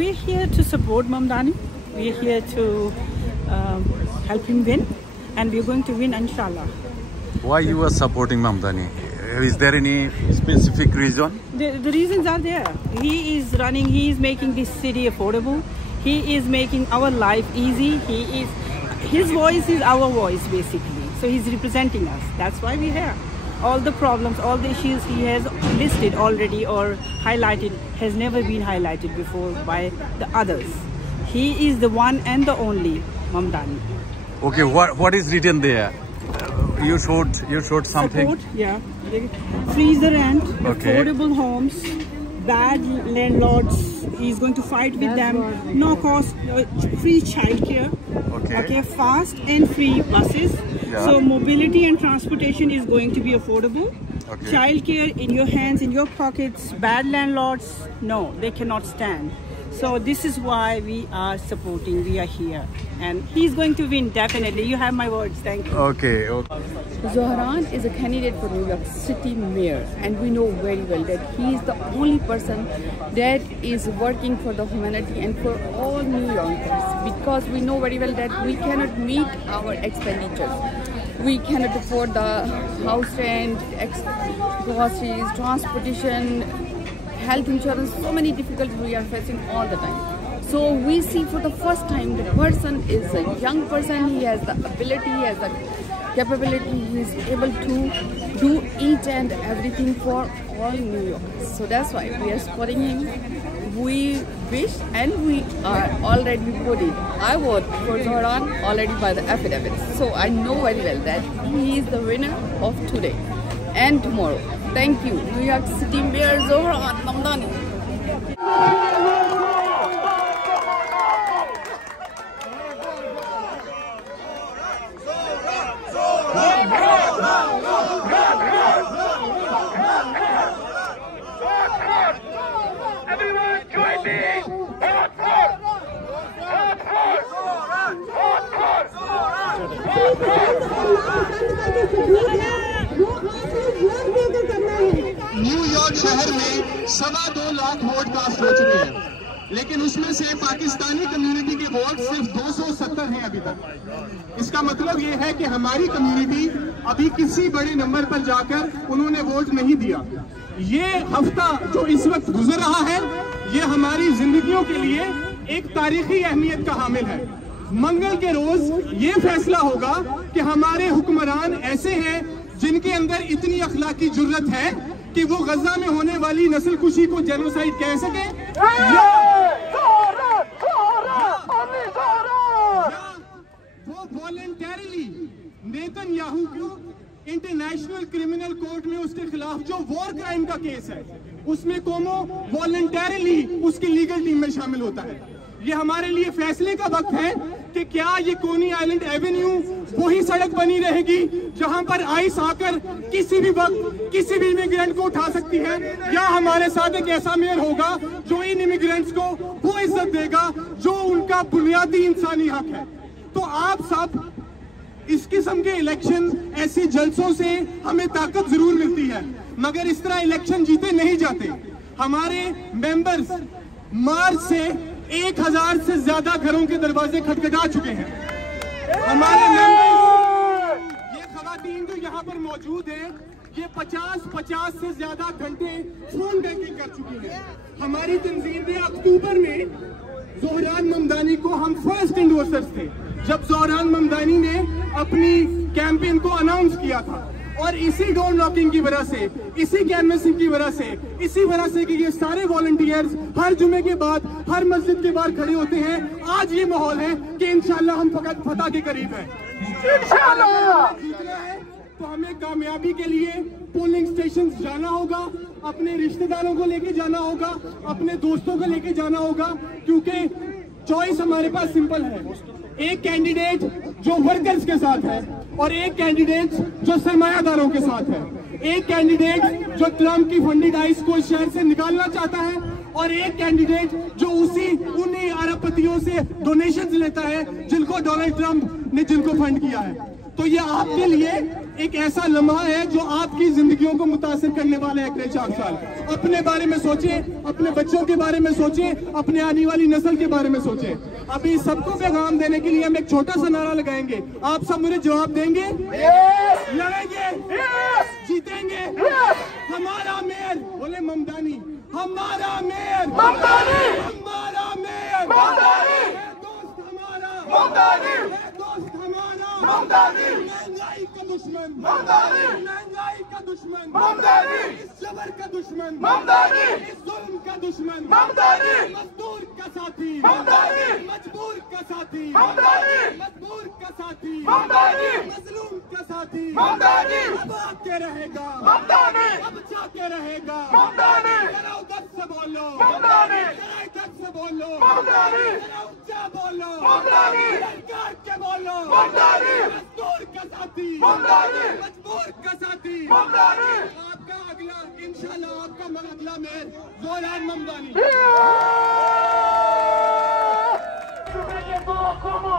we're here to support Mamdani. We're here to help him win, and we're going to win, inshallah. Why you are supporting Mamdani? Is there any specific reason? The reasons are there. He is running. He is making this city affordable. He is making our life easy. His voice is our voice, basically. So he's representing us. That's why we're here. All the problems, all the issues he has listed already or highlighted has never been highlighted before by the others. He is the one and the only Mamdani. Okay, what is written there? You showed something. Support, yeah. Freeze the rent, okay. Affordable homes, bad landlords. He's going to fight with them. No cost, free childcare. Okay. Fast and free buses. Yeah. So mobility and transportation is going to be affordable. Okay. Childcare in your hands, in your pockets. Bad landlords, no, they cannot stand. So this is why we are supporting. We are here, and he's going to win definitely. You have my words. Thank you. Okay. Zohran is a candidate for New York City mayor, and we know very well that he is the only person that is working for the humanity and for all New Yorkers, because we know very well that we cannot meet our expenditures. We cannot afford the house rent, groceries, transportation, health insurance, so many difficulties we are facing all the time. So we see for the first time the person is a young person. He has the ability, he has the capability, he is able to do each and everything for all New Yorkers. So that's why we are supporting him. We wish and we are already voted. I vote for Zohran already by the affidavits. So I know very well that he is the winner of today and tomorrow. Thank you, New York City Mayor Zohran Mamdani. Everyone join me! New York शहर में 2.25 lakh vote cast हो चुके हैं, लेकिन उसमें से Pakistani community के vote सिर्फ 270 हैं अभी तक। इसका मतलब ये है कि हमारी कम्युनिटी अभी किसी बड़े नंबर पर जाकर उन्होंने वोट नहीं दिया। ये हफ्ता जो इस वक्त गुजर रहा है, ये हमारी जिंदगियों के लिए एक तारीखी अहमियत का हामिल है। मंगल के रोज ये फैसला होगा कि हमारे हुक्मरान ऐसे हैं जिनके अंदर इतनी अखलाकी जुर्रत है कि वो गजा में होने वाली नस्ल कुशी को जेनोसाइड कह सके, या वो वॉलंटरीली नेतन्याहू को इंटरनेशनल क्रिमिनल कोर्ट में उसके खिलाफ जो वॉर क्राइम का केस है उसमें कोमो वॉलंटरीली उसकी लीगल टीम में शामिल होता है। ये हमारे लिए फैसले का वक्त है कि क्या ये कोनी आइलैंड एवेन्यू वही सड़क बनी रहेगी जहां पर आइस आकर किसी भी वक्त किसी भी इमिग्रेंट को उठा सकती है, या हमारे साथ एक ऐसा मेयर होगा जो इन इमिग्रेंट्स को वो इज्जत देगा जो उनका बुनियादी इंसानी हक है। तो आप सब इस किस्म के इलेक्शन, ऐसे जलसों से हमें ताकत जरूर मिलती है, मगर इस तरह इलेक्शन जीते नहीं जाते। हमारे मेंबर्स मार्च से 1000 से ज्यादा घरों के दरवाजे खटखटा चुके हैं। हमारे मेंबर्स, ये खवातीन जो यहाँ पर मौजूद हैं, ये 50 से ज्यादा घंटे फोन बैंकिंग कर चुकी हैं। हमारी तंजीम ने अक्टूबर में ज़ोहरान ममदानी को हम फर्स्ट इंडोर्सर्स थे जब ज़ोहरान ममदानी ने अपनी कैंपेन को अनाउंस किया था, और इसी डोर नॉकिंग की वजह से, इसी कैनवसिंग की वजह से, इसी वजह से कि ये सारे वॉलंटियर्स हर जुमे के बाद हर मस्जिद के बाहर खड़े होते हैं, आज ये माहौल है कि इंशाल्लाह हम फकत फतह के करीब हैं। इंशाल्लाह जीतना है तो हमें कामयाबी के लिए पोलिंग स्टेशन जाना होगा, अपने रिश्तेदारों को लेके जाना होगा, अपने दोस्तों को लेके जाना होगा, क्योंकि चॉइस हमारे पास सिंपल है। एक कैंडिडेट जो वर्कर्स के साथ है और एक कैंडिडेट जो सरमायादारों के साथ है, एक कैंडिडेट जो ट्रम्प की फंडेड आइस को शहर से निकालना चाहता है, और एक कैंडिडेट जो उन्हीं अरबपतियों से डोनेशंस लेता है जिनको डोनाल्ड ट्रम्प ने जिनको फंड किया है। तो ये आपके लिए एक ऐसा लम्हा है जो आपकी जिंदगियों को मुतासिर करने वाला है। अगले 4 साल अपने बारे में सोचें, अपने बच्चों के बारे में सोचें, अपने आने वाली नस्ल के बारे में सोचें। अभी सबको पैगाम देने के लिए हम एक छोटा सा नारा लगाएंगे। आप सब मुझे जवाब देंगे? लड़ेंगे, जीतेंगे। हमारा मेयर बोले ममदानी, हमारा मेयर ममदानी, हमारा मेयर ममदानी, दोस्त हमारा ममदानी, दोस्त हमारा ममदानी, महंगाई का दुश्मन ममदानी, महंगाई का दुश्मन ममदानी, इस जबर का दुश्मन ममदानी, इस जुल्म का दुश्मन ममदानी, मजदूर का साथी ममदानी, मजबूर का साथी ममदानी, मजबूर का साथी ममदानी, मजलूम का साथी ममदानी, अब आके रहेगा ममदानी, अब जाके रहेगा ममदानी, जरा उधर से बोलो ममदानी, जरा इधर से बोलो ममदानी, जरा ऊंचा बोलो ममदानी, सरकार के बोलो ममदानी, मजदूर का साथी ममदानी, मजबूर का साथी ममदानी। आपका अगला इंशाल्लाह आपका अगला mayor Zoran Mamdani. No como